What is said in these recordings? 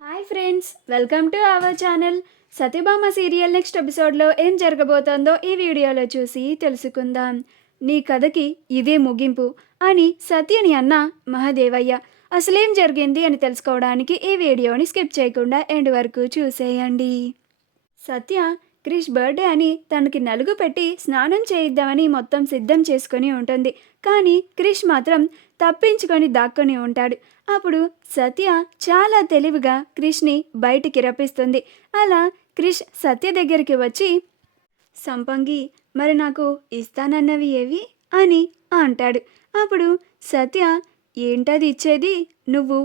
Hi friends, welcome to our channel. Satyabhama serial next ఎపిసోడ్లో ఏం జరగబోతోందో ఈ వీడియోలో చూసి తెలుసుకుందాం. నీ కథకి ఇదే ముగింపు అని సత్యని అన్న మహాదేవయ్య. అసలేం జరిగింది అని తెలుసుకోవడానికి ఈ వీడియోని స్కిప్ చేయకుండా ఎండ్ వరకు చూసేయండి. సత్య క్రిష్ బర్త్డే అని తనకి నలుగు పెట్టి స్నానం చేయిద్దామని మొత్తం సిద్ధం చేసుకొని ఉంటుంది. కానీ క్రిష్ మాత్రం తప్పించుకొని దాక్కొని ఉంటాడు. అప్పుడు సత్య చాలా తెలివిగా క్రిష్ని బయటికి రప్పిస్తుంది. అలా క్రిష్ సత్య దగ్గరికి వచ్చి, సంపంగి, మరి నాకు ఇస్తానన్నవి ఏవి అని అంటాడు. అప్పుడు సత్య, ఏంటది ఇచ్చేది? నువ్వు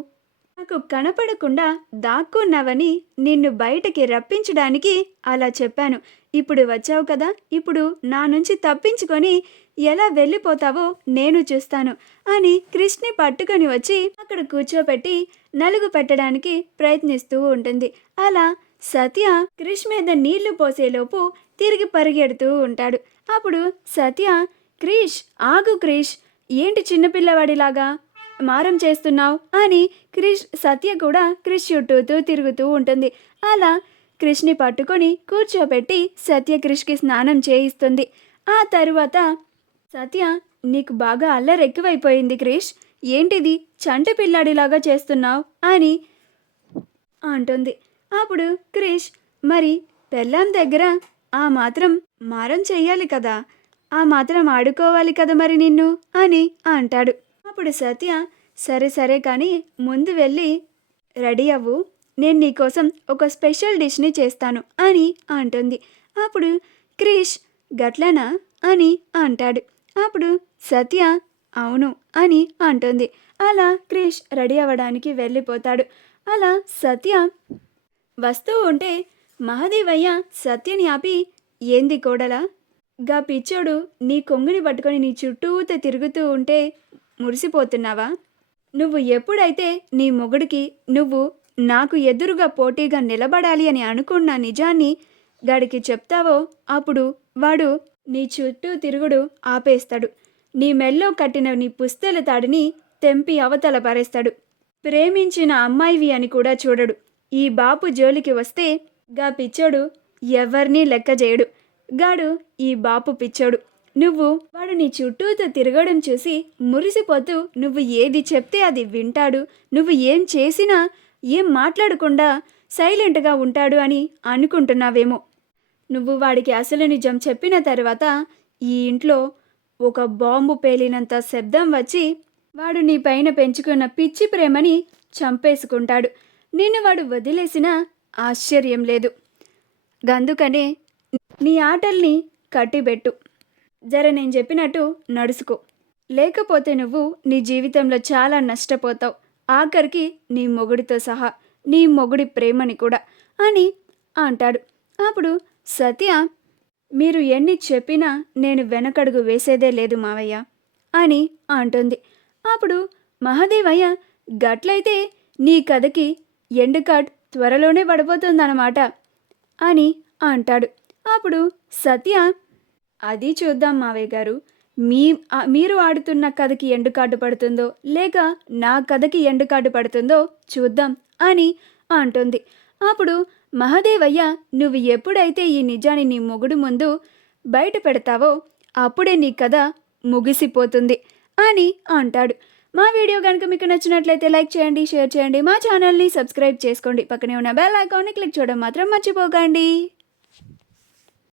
నాకు కనపడకుండా దాక్కున్నావని నిన్ను బయటకి రప్పించడానికి అలా చెప్పాను. ఇప్పుడు వచ్చావు కదా, ఇప్పుడు నా నుంచి తప్పించుకొని ఎలా వెళ్ళిపోతావో నేను చూస్తాను అని క్రిష్ని పట్టుకొని వచ్చి అక్కడ కూర్చోపెట్టి నలుగు పెట్టడానికి ప్రయత్నిస్తూ ఉంటుంది. అలా సత్య క్రిష్ మీద నీళ్లు పోసేలోపు తిరిగి పరిగెడుతూ ఉంటాడు. అప్పుడు సత్య, క్రిష్ ఆగు, క్రిష్ ఏంటి చిన్నపిల్లవాడిలాగా మారం చేస్తున్నావు అని సత్య కూడా క్రిష్ చుట్టూతూ తిరుగుతూ ఉంటుంది. అలా క్రిష్ని పట్టుకొని కూర్చోబెట్టి సత్య క్రిష్కి స్నానం చేయిస్తుంది. ఆ తరువాత సత్య, నీకు బాగా అల్లరెక్కువైపోయింది క్రిష్, ఏంటిది చంటి పిల్లాడిలాగా చేస్తున్నావు అని అంటుంది. అప్పుడు క్రిష్, మరి పెళ్ళాం దగ్గర ఆ మాత్రం మారం చెయ్యాలి కదా, ఆ మాత్రం ఆడుకోవాలి కదా మరి నిన్ను అని అంటాడు. అప్పుడు సత్య, సరే సరే కానీ ముందు వెళ్ళి రెడీ అవ్వు, నేను నీకోసం ఒక స్పెషల్ డిష్ని చేస్తాను అని అంటుంది. అప్పుడు క్రిష్, గట్లనా అని అంటాడు. అప్పుడు సత్య, అవును అని అంటుంది. అలా క్రిష్ రెడీ అవ్వడానికి వెళ్ళిపోతాడు. అలా సత్య వస్తూ ఉంటే మహాదేవయ్య సత్యని ఆపి, ఏంది కోడలా, గా పిచ్చోడు నీ కొంగుని పట్టుకొని నీ చుట్టూతో తిరుగుతూ ఉంటే మురిసిపోతున్నావా? నువ్వు ఎప్పుడైతే నీ మొగుడికి నువ్వు నాకు ఎదురుగా పోటీగా నిలబడాలి అని అనుకున్న నిజాన్ని గాడికి చెప్తావో అప్పుడు వాడు నీ చుట్టూ తిరుగుడు ఆపేస్తాడు. నీ మెల్లో కట్టిన నీ పుస్తెల తాడిని తెంపి అవతల పారేస్తాడు. ప్రేమించిన అమ్మాయివి అని కూడా చూడడు. ఈ బాపు జోలికి వస్తే గా పిచ్చోడు ఎవరినీ లెక్క చేయడు. గాడు ఈ బాపు పిచ్చోడు. నువ్వు వాడు నీ చుట్టూతో తిరగడం చూసి మురిసిపోతూ నువ్వు ఏది చెప్తే అది వింటాడు, నువ్వు ఏం చేసినా ఏం మాట్లాడకుండా సైలెంట్గా ఉంటాడు అని అనుకుంటున్నావేమో. నువ్వు వాడికి అసలు నిజం చెప్పిన తర్వాత ఈ ఇంట్లో ఒక బాంబు పేలినంత శబ్దం వచ్చి వాడు నీ పైన పెంచుకున్న పిచ్చి ప్రేమని చంపేసుకుంటాడు. నిన్ను వాడు వదిలేసినా ఆశ్చర్యం లేదు. గందుకనే నీ ఆటల్ని కట్టిబెట్టు, జర నేను చెప్పినట్టు నడుచుకో, లేకపోతే నువ్వు నీ జీవితంలో చాలా నష్టపోతావు, ఆఖరికి నీ మొగుడితో సహా, నీ మొగుడి ప్రేమని కూడా అని అంటాడు. అప్పుడు సత్య, మీరు ఎన్ని చెప్పినా నేను వెనకడుగు వేసేదే లేదు మావయ్య అని అంటుంది. అప్పుడు మహాదేవయ్య, గట్లయితే నీ కథకి ఎండ్ కార్డ్ త్వరలోనే పడిపోతుందన్నమాట అని అంటాడు. అప్పుడు సత్య, అది చూద్దాం మావయ్య గారు, మీరు ఆడుతున్న కథకి ఎండు కార్డు పడుతుందో లేక నా కథకి ఎండు కార్డు పడుతుందో చూద్దాం అని అంటుంది. అప్పుడు మహాదేవయ్య, నువ్వు ఎప్పుడైతే ఈ నిజాన్ని నీ మొగుడు ముందు బయట పెడతావో అప్పుడే నీ కథ ముగిసిపోతుంది అని అంటాడు. మా వీడియో కనుక మీకు నచ్చినట్లయితే లైక్ చేయండి, షేర్ చేయండి, మా ఛానల్ని సబ్స్క్రైబ్ చేసుకోండి, పక్కనే ఉన్న బెల్ ఐకాన్ని క్లిక్ చేయడం మాత్రం మర్చిపోకండి.